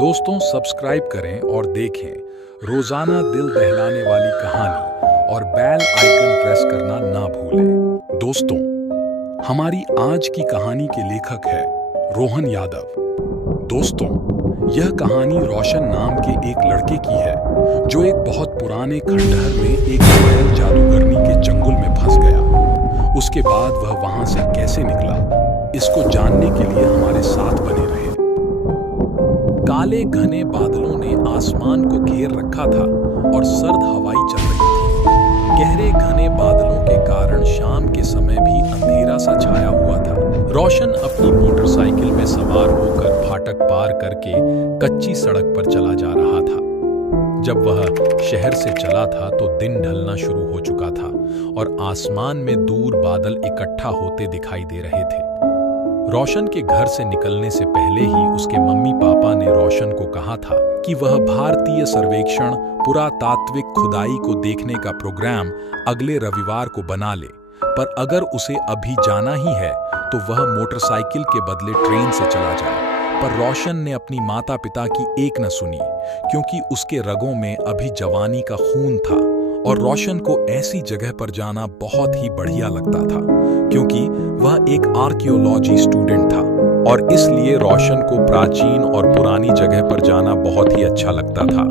दोस्तों सब्सक्राइब करें और देखें रोजाना दिल दहलाने वाली कहानी और बेल आइकन प्रेस करना ना भूलें। दोस्तों, हमारी आज की कहानी के लेखक है रोहन यादव। दोस्तों, यह कहानी रोशन नाम के एक लड़के की है जो एक बहुत पुराने खंडहर में एक घायल जादूगरनी के चंगुल में फंस गया। उसके बाद वह वहां से कैसे निकला, इसको जानने के लिए हमारे साथ बने रहे। काले घने बादलों ने आसमान को घेर रखा था और सर्द हवाएं चल रही थी। गहरे घने बादलों के कारण शाम के समय भी अंधेरा सा छाया हुआ था। रोशन अपनी मोटरसाइकिल में सवार होकर फाटक पार करके कच्ची सड़क पर चला जा रहा था। जब वह शहर से चला था तो दिन ढलना शुरू हो चुका था और आसमान में दूर बादल इकट्ठा होते दिखाई दे रहे थे। रोशन के घर से निकलने से पहले ही उसके मम्मी पापा ने रोशन को कहा था कि वह भारतीय सर्वेक्षण पुरातात्विक खुदाई को देखने का प्रोग्राम अगले रविवार को बना ले, पर अगर उसे अभी जाना ही है तो वह मोटरसाइकिल के बदले ट्रेन से चला जाए। पर रोशन ने अपनी माता पिता की एक न सुनी, क्योंकि उसके रगों में अभी जवानी का खून था और रोशन को ऐसी जगह पर जाना बहुत ही बढ़िया लगता था, क्योंकि वह एक आर्कियोलॉजी स्टूडेंट था और इसलिए रोशन को प्राचीन और पुरानी जगह पर जाना बहुत ही अच्छा लगता था।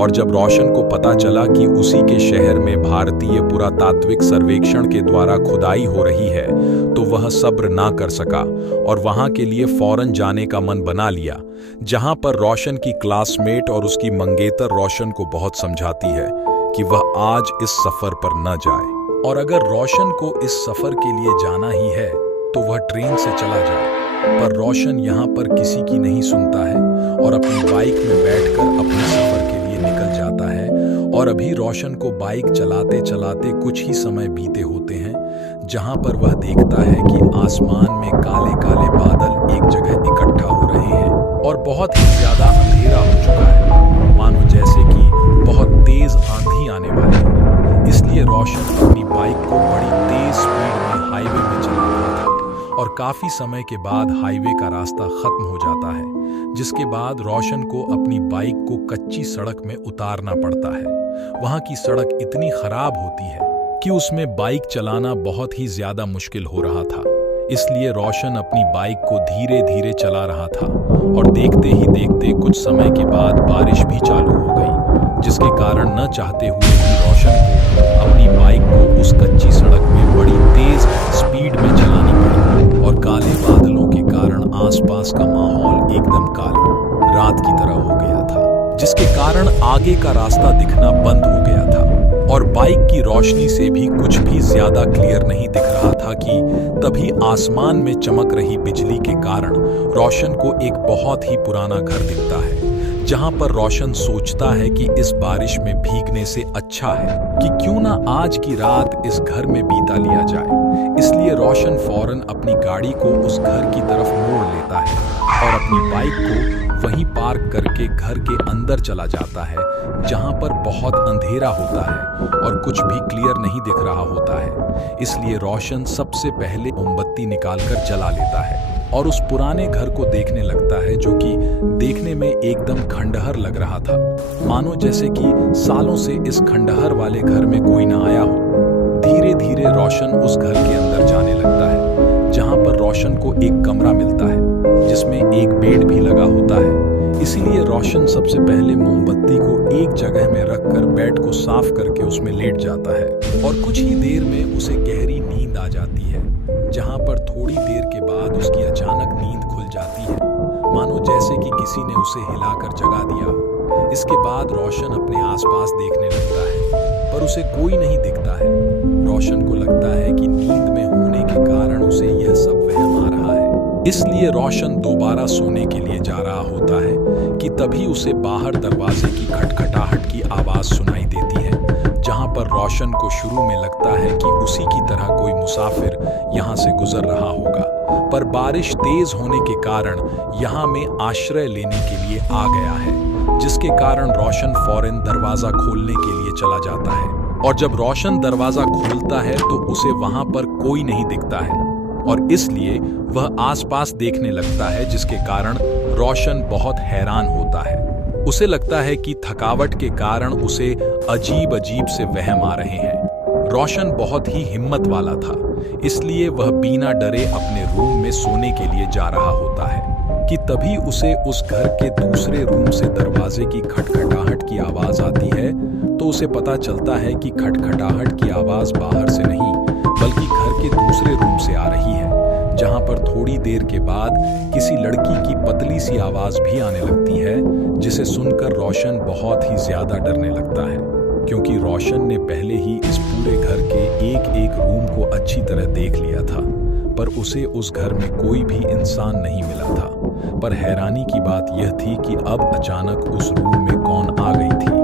और जब रोशन को पता चला कि उसी के शहर में भारतीय पुरातात्विक सर्वेक्षण के द्वारा खुदाई हो रही है, तो वह सब्र ना कर सका और वहां के लिए फौरन जाने का मन बना लिया। जहां पर रोशन की क्लासमेट और उसकी मंगेतर रोशन को बहुत समझाती है कि वह आज इस सफर पर न जाए, और अगर रोशन को इस सफर के लिए जाना ही है तो वह ट्रेन से चला जाए। पर रोशन यहाँ पर किसी की नहीं सुनता है और अपनी बाइक में बैठकर अपने सफर के लिए निकल जाता है। और अभी रोशन को बाइक चलाते चलाते कुछ ही समय बीते होते हैं, जहाँ पर वह देखता है कि आसमान में काले काले बादल एक जगह इकट्ठा हो रहे हैं और बहुत ही ज्यादा अंधेरा हो चुका है, मानो जैसे कि बहुत तेज आंधी आने वाली है। इसलिए रोशन अपनी बाइक को बड़ी तेज स्पीड में हाईवे में चला रहा था और काफी समय के बाद हाईवे का रास्ता खत्म हो जाता है, जिसके बाद रोशन को अपनी बाइक को कच्ची सड़क में उतारना पड़ता है। वहां की सड़क इतनी खराब होती है कि उसमें बाइक चलाना बहुत ही ज्यादा मुश्किल हो रहा था। इसलिए रोशन अपनी बाइक को धीरे धीरे चला रहा था और देखते ही देखते कुछ समय के बाद बारिश भी चालू हो गई, जिसके कारण न चाहते हुए भी रोशन को अपनी बाइक को उस कच्ची सड़क में बड़ी तेज स्पीड में चलानी पड़ी और काले बादलों के कारण आसपास का माहौल एकदम काले रात की तरह हो गया था, जिसके कारण आगे का रास्ता दिखना बंद हो गया था और बाइक की रोशनी से भी कुछ भी ज्यादा क्लियर नहीं दिख रहा था कि तभी आसमान में चमक रही बिजली के कारण रोशन को एक बहुत ही पुराना घर दिखता है, जहां पर रोशन सोचता है कि इस बारिश में भीगने से अच्छा है कि क्यों ना आज की रात इस घर में बीता लिया जाए। इसलिए रोशन फौरन अपनी गाड़ी को उस घर की तरफ मोड़ लेता है और अपनी बाइक को वहीं पार्क करके घर के अंदर चला जाता है, जहां पर बहुत अंधेरा होता है और कुछ भी क्लियर नहीं दिख रहा होता है। इसलिए रोशन सबसे पहले मोमबत्ती निकालकर जला लेता है और उस पुराने घर को देखने लगता है, जो कि देखने में एकदम खंडहर लग रहा था, मानो जैसे कि सालों से इस खंडहर वाले घर में कोई ना आया हो। धीरे धीरे रोशन उस घर के अंदर जाने लगता है, जहां पर रोशन को एक कमरा मिलता है जिसमें एक बेड भी लगा होता है। इसीलिए रोशन सबसे पहले मोमबत्ती को एक जगह में रखकर बेड को साफ करके उसमें लेट जाता है और कुछ ही देर में उसे गहरी नींद आ जाती है, जहां पर थोड़ी देर के बाद उसकी अचानक नींद खुल जाती है, मानो जैसे कि किसी ने उसे हिलाकर जगा दिया हो। इसके बाद रोशन अपने आसपास देखने लगता है, पर उसे कोई नहीं दिखता है। रोशन को लगता है कि नींद में होने के कारण उसे यह सब वहम आ रहा है। इसलिए रोशन दोबारा सोने के लिए जा रहा होता है कि तभी उसे बाहर दरवाजे की खटखटाहट की आवाज सुनाई देती है, जहां पर रोशन को शुरू में लगता है कि उसी की तरह कोई मुसाफिर यहां से गुजर रहा होगा, पर बारिश तेज होने के कारण यहां में आश्रय लेने के लिए आ गया है, जिसके कारण रोशन फौरन दरवाजा खोलने के लिए चला जाता है। और जब रोशन दरवाजा खोलता है तो उसे वहां पर कोई नहीं दिखता है, और इसलिए वह आसपास देखने लगता है, जिसके कारण रोशन बहुत हैरान होता है। उसे लगता है कि थकावट के कारण उसे अजीब अजीब से वहम आ रहे हैं। रोशन बहुत ही हिम्मत वाला था, इसलिए वह बिना डरे अपने रूम में सोने के लिए जा रहा होता है कि तभी उसे उस घर के दूसरे रूम से दरवाजे की खटखटाहट की आवाज आती है। तो उसे पता चलता है कि खटखटाहट की आवाज बाहर से नहीं बल्कि घर के दूसरे रूम से आ रही है, जहां पर थोड़ी देर के बाद किसी लड़की की पतली सी आवाज भी आने लगती है, जिसे सुनकर रोशन बहुत ही ज्यादा डरने लगता है, क्योंकि रोशन ने पहले ही इस पूरे घर के एक एक रूम को अच्छी तरह देख लिया था, पर उसे उस घर में कोई भी इंसान नहीं मिला था। पर हैरानी की बात यह थी कि अब अचानक उस रूम में कौन आ गई थी।